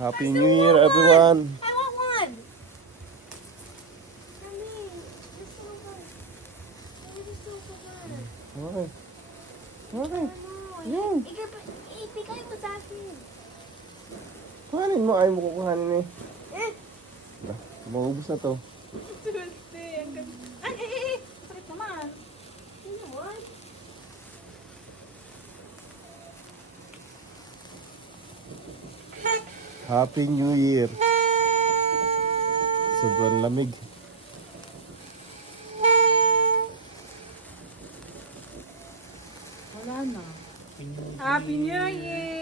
Happy New Year, everyone! I want one. Mommy, this silver. Mommy, this silver. Okay. Okay. Ano? Yun. Ibigay mo sa akin. Kuhanin mo. Ayaw mo kukuhanin eh. Eh? Maubos na to. Tuwerte. Ang ganda. Ay. Sakit naman. Ano naman? Happy New Year. Sobrang lamig. Wala na. Happy New Year!